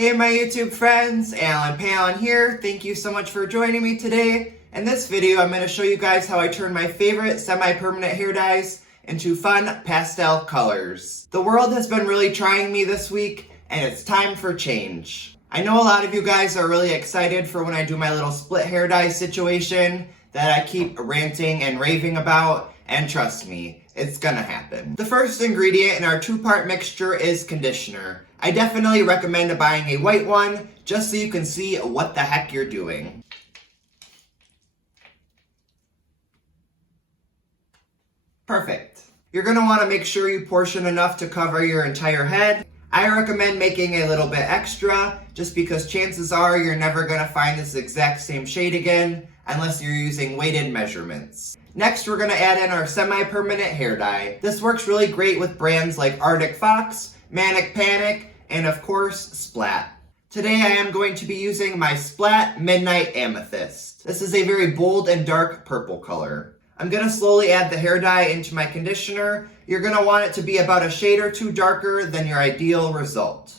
Hey my YouTube friends, allenpallen here. Thank you so much for joining me today. In this video, I'm going to show you guys how I turn my favorite semi-permanent hair dyes into fun pastel colors. The world has been really trying me this week, and it's time for change. I know a lot of you guys are really excited for when I do my little split hair dye situation that I keep ranting and raving about, and trust me, it's gonna happen. The first ingredient in our two-part mixture is conditioner. I definitely recommend buying a white one, just so you can see what the heck you're doing. Perfect. You're gonna wanna make sure you portion enough to cover your entire head. I recommend making a little bit extra, just because chances are you're never gonna find this exact same shade again, unless you're using weighted measurements. Next, we're gonna add in our semi-permanent hair dye. This works really great with brands like Arctic Fox, Manic Panic, and of course, Splat. Today I am going to be using my Splat Midnight Amethyst. This is a very bold and dark purple color. I'm gonna slowly add the hair dye into my conditioner. You're gonna want it to be about a shade or two darker than your ideal result.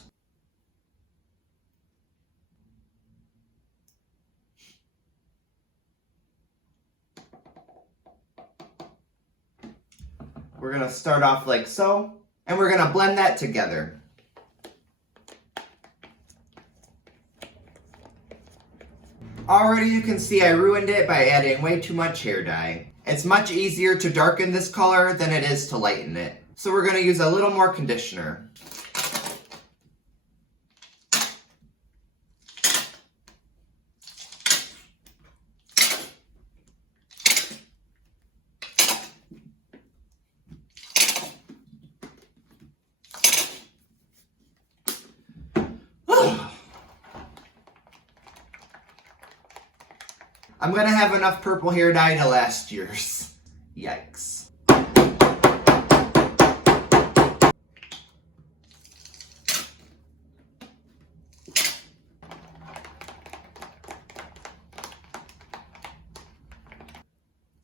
We're gonna start off like so, and we're gonna blend that together. Already you can see I ruined it by adding way too much hair dye. It's much easier to darken this color than it is to lighten it. So we're gonna use a little more conditioner. I'm gonna have enough purple hair dye to last years. Yikes.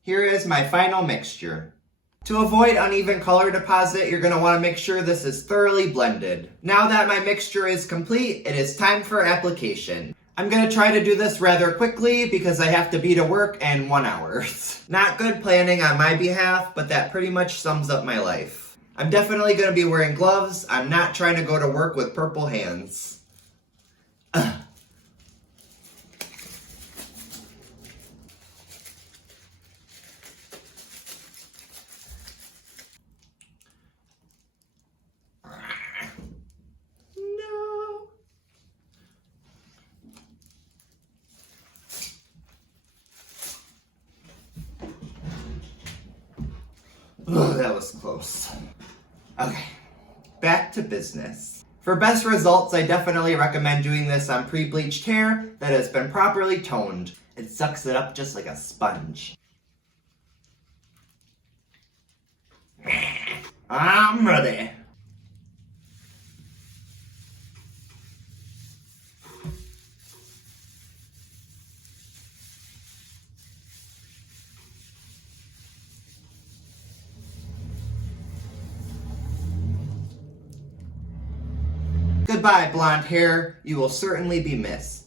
Here is my final mixture. To avoid uneven color deposit, you're gonna wanna make sure this is thoroughly blended. Now that my mixture is complete, it is time for application. I'm gonna try to do this rather quickly because I have to be to work in 1 hour. Not good planning on my behalf, but that pretty much sums up my life. I'm definitely gonna be wearing gloves. I'm not trying to go to work with purple hands. Ugh. Oh, that was close. Okay, back to business. For best results, I definitely recommend doing this on pre-bleached hair that has been properly toned. It sucks it up just like a sponge. I'm ready. Goodbye, blonde hair. You will certainly be missed.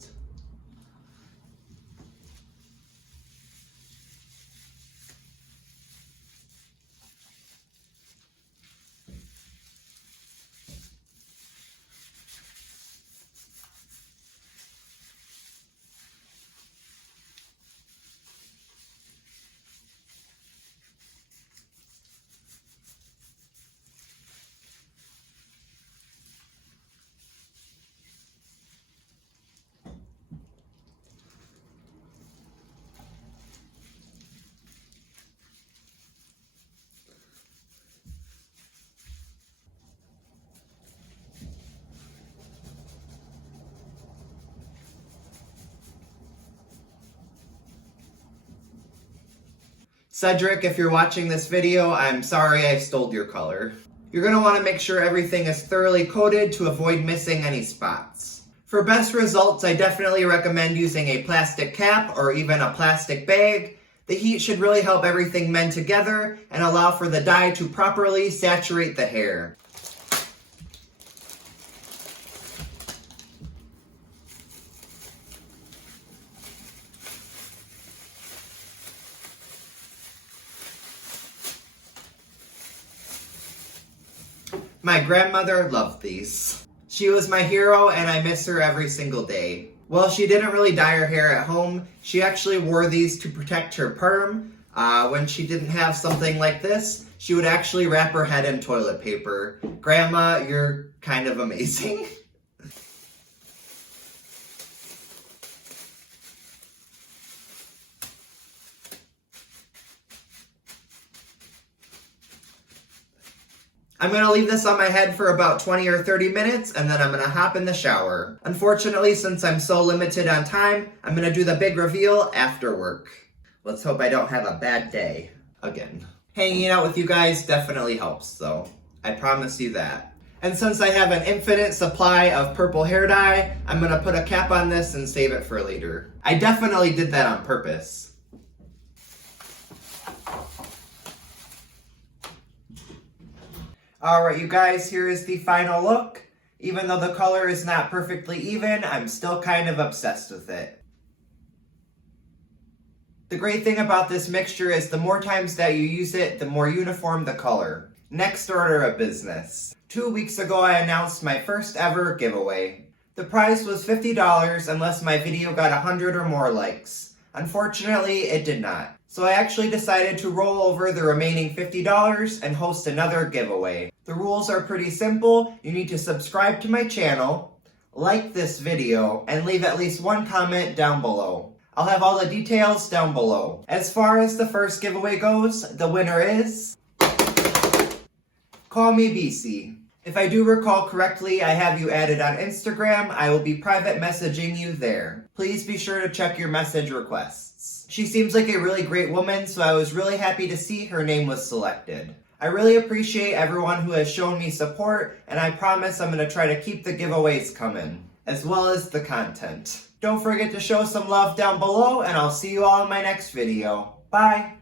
Cedric, if you're watching this video, I'm sorry I stole your color. You're going to want to make sure everything is thoroughly coated to avoid missing any spots. For best results, I definitely recommend using a plastic cap or even a plastic bag. The heat should really help everything mend together and allow for the dye to properly saturate the hair. My grandmother loved these. She was my hero and I miss her every single day. Well, she didn't really dye her hair at home. She actually wore these to protect her perm. When she didn't have something like this, she would actually wrap her head in toilet paper. Grandma, you're kind of amazing. I'm going to leave this on my head for about 20 or 30 minutes, and then I'm going to hop in the shower. Unfortunately, since I'm so limited on time, I'm going to do the big reveal after work. Let's hope I don't have a bad day again. Hanging out with you guys definitely helps, though. I promise you that. And since I have an infinite supply of purple hair dye, I'm going to put a cap on this and save it for later. I definitely did that on purpose. Alright you guys, here is the final look. Even though the color is not perfectly even, I'm still kind of obsessed with it. The great thing about this mixture is the more times that you use it, the more uniform the color. Next order of business. 2 weeks ago I announced my first ever giveaway. The prize was $50 unless my video got 100 or more likes. Unfortunately, it did not. So I actually decided to roll over the remaining $50 and host another giveaway. The rules are pretty simple. You need to subscribe to my channel, like this video, and leave at least one comment down below. I'll have all the details down below. As far as the first giveaway goes, the winner is... Call me BC. If I do recall correctly, I have you added on Instagram. I will be private messaging you there. Please be sure to check your message requests. She seems like a really great woman, so I was really happy to see her name was selected. I really appreciate everyone who has shown me support, and I promise I'm going to try to keep the giveaways coming, as well as the content. Don't forget to show some love down below, and I'll see you all in my next video. Bye!